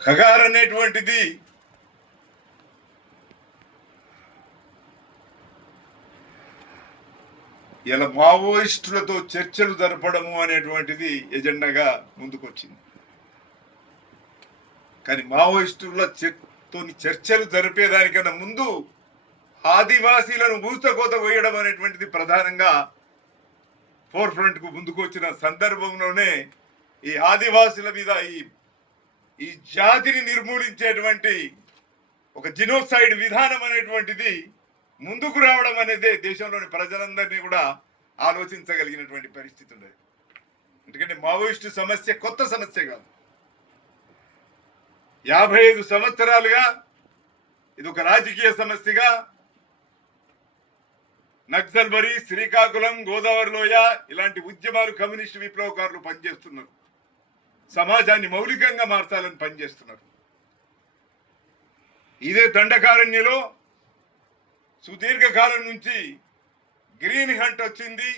ఖగార్ అనేటువంటిది ఇలా మావోయిస్టులతో చర్చలు జరపడము అనేటువంటిది ఎజెండాగా ముందుకొచ్చింది. కానీ మావోయిస్టుల తోని చర్చలు జరిపేదానికన్నా ముందు ఆదివాసీలను ఊస్తకోత వేయడం అనేటువంటిది ప్రధానంగా ఫోర్ ఫ్రంట్కు ముందుకు వచ్చిన సందర్భంలోనే ఈ ఆదివాసుల మీద ఈ ఈ జాతిని నిర్మూలించేటువంటి ఒక జినోసైడ్ విధానం అనేటువంటిది ముందుకు రావడం అనేది దేశంలోని ప్రజలందరినీ కూడా ఆలోచించగలిగినటువంటి పరిస్థితి ఉండేది. ఎందుకంటే మావోయిస్టు సమస్య కొత్త సమస్య కాదు. యాభై ఐదు సంవత్సరాలుగా ఇది ఒక రాజకీయ సమస్యగా. నక్సల్బరి శ్రీకాకుళం గోదావరి లోయ ఇలాంటి ఉద్యమాలు కమ్యూనిస్టు విప్లవకారులు పనిచేస్తున్నారు. సమాజాన్ని మౌలికంగా మార్చాలని పనిచేస్తున్నారు. ఇదే దండకారణ్యలో సుదీర్ఘకాలం నుంచి గ్రీన్ హంట్ వచ్చింది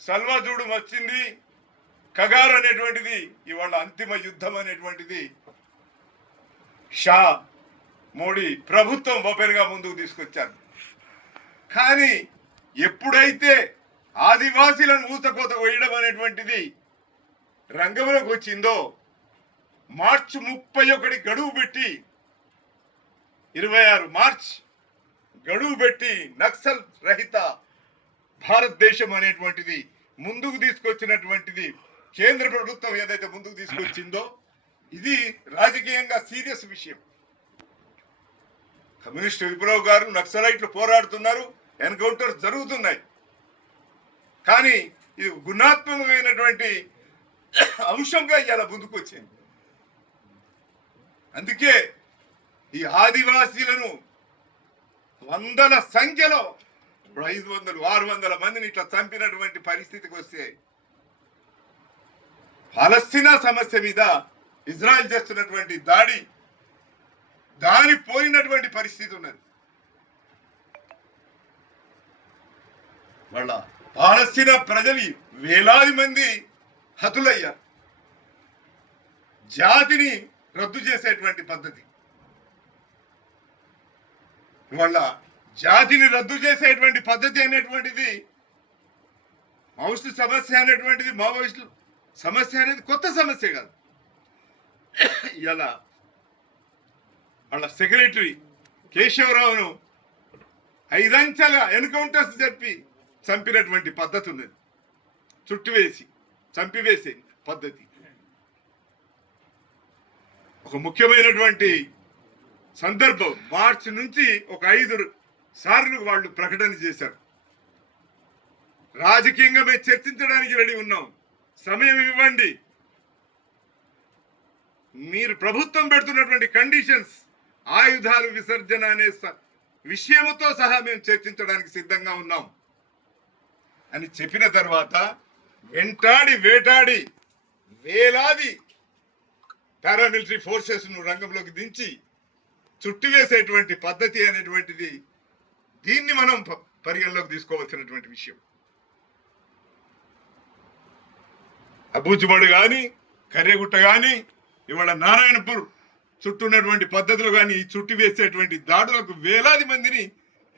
సల్వాజూడు వచ్చింది కగార్ అనేటువంటిది ఇవాళ అంతిమ యుద్ధం అనేటువంటిది షా మోడీ ప్రభుత్వం ఓపెన్గా ముందుకు తీసుకొచ్చారు. కానీ ఎప్పుడైతే ఆదివాసీలను ఊసకోత వేయడం అనేటువంటిది రంగంలోకి వచ్చిందో మార్చి ముప్పై ఒకటి గడువు పెట్టి ఇరవై ఆరు మార్చ్ గడువు పెట్టి నక్సల్ రహిత భారతదేశం అనేటువంటిది ముందుకు తీసుకొచ్చినటువంటిది కేంద్ర ప్రభుత్వం ఏదైతే ముందుకు తీసుకొచ్చిందో ఇది రాజకీయంగా సీరియస్ విషయం. కమ్యూనిస్ట్ విప్లవ్ గారు నక్సలైట్లు పోరాడుతున్నారు ఎన్కౌంటర్స్ జరుగుతున్నాయి. కానీ ఇది గుణాత్మకమైనటువంటి అంశంగా ఇలా ముందుకు వచ్చింది. అందుకే ఈ ఆదివాసీలను వందల సంఖ్యలో ఇప్పుడు ఐదు వందలు ఆరు వందల మందిని ఇట్లా చంపినటువంటి పరిస్థితికి వస్తే పాలస్తీనా సమస్య మీద ఇజ్రాయెల్ చేస్తున్నటువంటి దాడి దాని పోయినటువంటి పరిస్థితి ఉన్నది. వాళ్ళ పాలస్తీనా ప్రజలు వేలాది మంది హతులయ్యారు జాతిని రద్దు చేసేటువంటి పద్ధతి. వాళ్ళ జాతిని రద్దు చేసేటువంటి పద్ధతి అనేటువంటిది మావోయిస్టు సమస్య అనేటువంటిది మావోయిస్టు సమస్య అనేది కొత్త సమస్య కాదు. ఇలా వాళ్ళ సెక్రటరీ కేశవరావును ఐదంచెల ఎన్కౌంటర్స్ చెప్పి చంపినటువంటి పద్ధతి ఉన్నది. చుట్టువేసి చంపివేసే పద్ధతి. ఒక ముఖ్యమైనటువంటి సందర్భం. మార్చి నుంచి ఒక ఐదు సార్లు వాళ్ళు ప్రకటన చేశారు. రాజకీయంగా మేము చర్చించడానికి రెడీ ఉన్నాం. సమయం ఇవ్వండి. మీరు ప్రభుత్వం పెడుతున్నటువంటి కండిషన్స్ ఆయుధాలు విసర్జన అనే విషయముతో సహా మేము చర్చించడానికి సిద్ధంగా ఉన్నాం. అని చెప్పిన తర్వాత వెంటాడి వేటాడి వేలాది పారామిలిటరీ ఫోర్సెస్ను రంగంలోకి దించి చుట్టివేసేటువంటి పద్ధతి అనేటువంటిది దీన్ని మనం పరిగణలోకి తీసుకోవాల్సినటువంటి విషయం. అబూజుమడు కానీ కర్రెగుట్ట కానీ ఇవాళ నారాయణపూర్ చుట్టూ ఉన్నటువంటి పద్ధతులు కానీ ఈ చుట్టి వేసేటువంటి దాడులకు వేలాది మందిని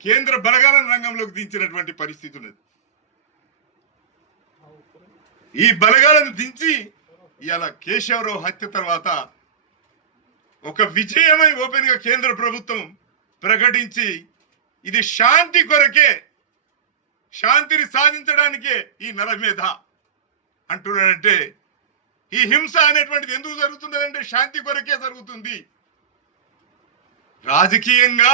కేంద్ర బలగాలను రంగంలోకి దించినటువంటి పరిస్థితి ఉన్నది. ఈ బలగాలను దించి ఇలా కేశవరావు హత్య తర్వాత ఒక విజయమై ఓపెన్గా కేంద్ర ప్రభుత్వం ప్రకటించి ఇది శాంతి కొరకే శాంతిని సాధించడానికే ఈ నెల మీద అంటున్నాడంటే ఈ హింస అనేటువంటిది ఎందుకు జరుగుతున్నదంటే శాంతి కొరకే జరుగుతుంది. రాజకీయంగా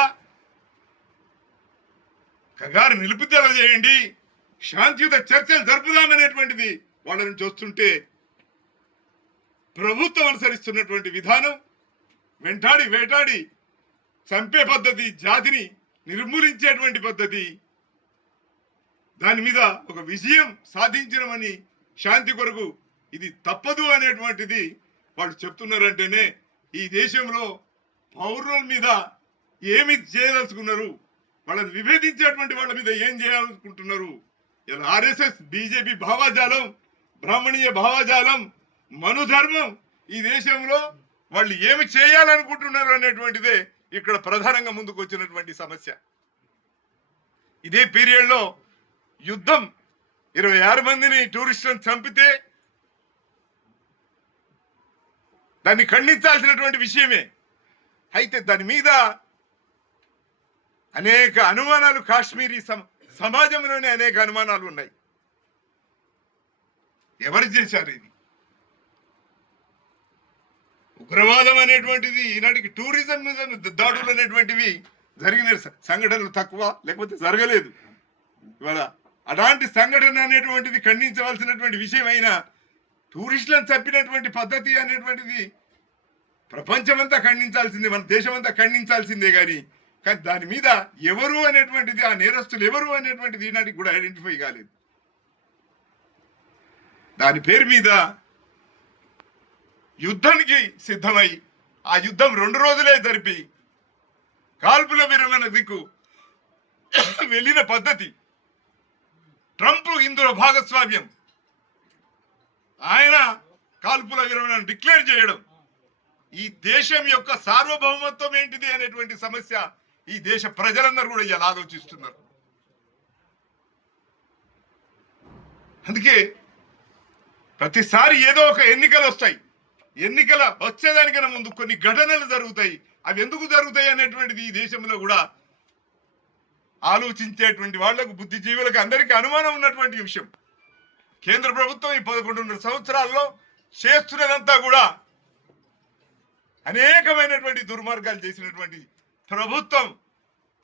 కగారు నిలుపుదల చేయండి శాంతియుత చర్చలు జరుపుదామనేటువంటిది వాళ్ళని చూస్తుంటే ప్రభుత్వం అనుసరిస్తున్నటువంటి విధానం వెంటాడి వేటాడి చంపే పద్ధతి జాతిని నిర్మూలించేటువంటి పద్ధతి దాని మీద ఒక విజయం సాధించడమని శాంతి కొరకు ఇది తప్పదు అనేటువంటిది వాళ్ళు చెప్తున్నారంటేనే ఈ దేశంలో పౌరుల మీద ఏమి చేయదలుచుకున్నారు వాళ్ళని విభేదించేటువంటి వాళ్ళ మీద ఏం చేయాలనుకుంటున్నారు? ఇలా ఆర్ఎస్ఎస్ బీజేపీ భావాజాలం బ్రాహ్మణీయ భావజాలం మనుధర్మం ఈ దేశంలో వాళ్ళు ఏమి చేయాలనుకుంటున్నారు అనేటువంటిదే ఇక్కడ ప్రధానంగా ముందుకు వచ్చినటువంటి సమస్య. ఇదే పీరియడ్లో యుద్ధం. ఇరవై ఆరు మందిని టూరిస్టులను చంపితే దాన్ని ఖండించాల్సినటువంటి విషయమే. అయితే దాని మీద అనేక అనుమానాలు కాశ్మీరీ సమాజంలోనే అనేక అనుమానాలు ఉన్నాయి. ఎవరు చేశారు ఇది? ఉగ్రవాదం అనేటువంటిది ఈనాటికి టూరిజం మీద దాడులు అనేటువంటివి జరిగిన సంఘటనలు తక్కువ లేకపోతే జరగలేదు. ఇవాళ అలాంటి సంఘటన అనేటువంటిది ఖండించవలసినటువంటి విషయం అయినా టూరిస్టులను చంపినటువంటి పద్ధతి అనేటువంటిది ప్రపంచమంతా ఖండించాల్సిందే మన దేశమంతా ఖండించాల్సిందే కానీ కానీ దాని మీద ఎవరు అనేటువంటిది ఆ నేరస్తులు ఎవరు అనేటువంటిది ఈనాటికి కూడా ఐడెంటిఫై కాలేదు. దాని పేరు మీద యుద్ధానికి సిద్ధమై ఆ యుద్ధం రెండు రోజులే జరిపి కాల్పుల విరమణ దిక్కు వెళ్ళిన పద్ధతి. ట్రంప్ ఇందులో భాగస్వామ్యం. ఆయన కాల్పుల విరమణను డిక్లేర్ చేయడం. ఈ దేశం యొక్క సార్వభౌమత్వం ఏంటిది అనేటువంటి సమస్య ఈ దేశ ప్రజలందరూ కూడా ఇలా ఆలోచిస్తున్నారు. అందుకే ప్రతిసారి ఏదో ఒక ఎన్నికలు వస్తాయి. ఎన్నికల వచ్చేదానికన్నా ముందు కొన్ని ఘటనలు జరుగుతాయి. అవి ఎందుకు జరుగుతాయి అనేటువంటిది ఈ దేశంలో కూడా ఆలోచించేటువంటి వాళ్ళకు బుద్ధిజీవులకు అందరికీ అనుమానం ఉన్నటువంటి విషయం. కేంద్ర ప్రభుత్వం ఈ పదకొండున్నర సంవత్సరాల్లో చేస్తున్నదంతా కూడా అనేకమైనటువంటి దుర్మార్గాలు చేసినటువంటి ప్రభుత్వం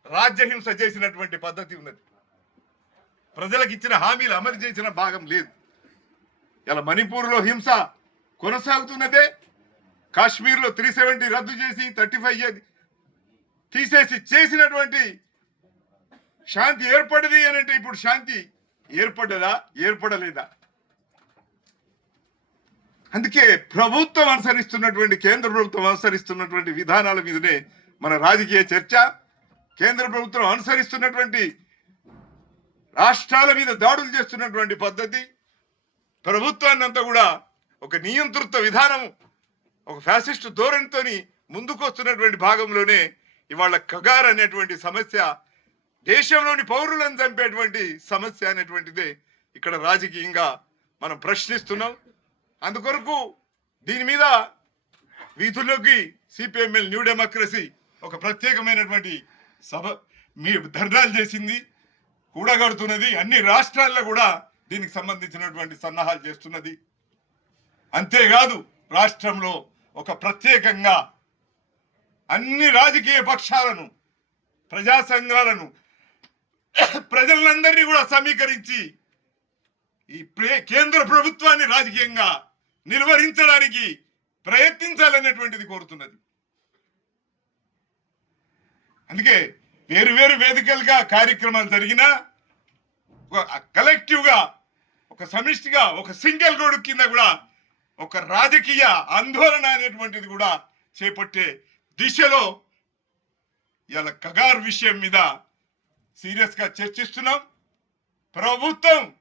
రాజ్యహింస చేసినటువంటి పద్ధతి ఉన్నది. ప్రజలకు ఇచ్చిన హామీలు అమలు చేసిన భాగం లేదు. ఇలా మణిపూర్లో హింస కొనసాగుతున్నదే కాశ్మీర్లో త్రీ సెవెంటీ రద్దు చేసి థర్టీ ఫైవ్ తీసేసి చేసినటువంటి శాంతి ఏర్పడింది అని అంటే ఇప్పుడు శాంతి ఏర్పడ్డదా ఏర్పడలేదా? అందుకే ప్రభుత్వం అనుసరిస్తున్నటువంటి కేంద్ర ప్రభుత్వం అనుసరిస్తున్నటువంటి విధానాల మీదనే మన రాజకీయ చర్చ కేంద్ర ప్రభుత్వం అనుసరిస్తున్నటువంటి రాష్ట్రాల మీద దాడులు చేస్తున్నటువంటి పద్ధతి ప్రభుత్వాన్ని అంతా కూడా ఒక నియంతృత్వ విధానం ఒక ఫ్యాసిస్ట్ ధోరణితోని ముందుకు వస్తున్నటువంటి భాగంలోనే ఇవాళ కగార్ అనేటువంటి సమస్య దేశంలోని పౌరులను చంపేటువంటి సమస్య అనేటువంటిదే ఇక్కడ రాజకీయంగా మనం ప్రశ్నిస్తున్నాం. అందుకొరకు దీని మీద వీధుల్లోకి సిపిఎంఎల్ న్యూ డెమోక్రసీ ఒక ప్రత్యేకమైనటువంటి సభ మీ ధర్నాలు చేసింది కూడగడుతున్నది అన్ని రాష్ట్రాల్లో కూడా దీనికి సంబంధించినటువంటి సన్నాహాలు చేస్తున్నది. అంతేకాదు రాష్ట్రంలో ఒక ప్రత్యేకంగా అన్ని రాజకీయ పక్షాలను ప్రజా సంఘాలను ప్రజలందరినీ కూడా సమీకరించి ఈ కేంద్ర ప్రభుత్వాన్ని రాజకీయంగా నిర్వహించడానికి ప్రయత్నించాలనేటువంటిది కోరుతున్నది. అందుకే వేరు వేరు వేదికలుగా కార్యక్రమాలు జరిగినా కలెక్టివ్గా ఒక సమిష్టిగా ఒక సింగిల్ గోడు కింద కూడా ఒక రాజకీయ ఆందోళన అనేటువంటిది కూడా చేపట్టే దిశలో ఇలా కగార్ విషయం మీద సీరియస్గా చర్చిస్తున్నాం. ప్రభుత్వం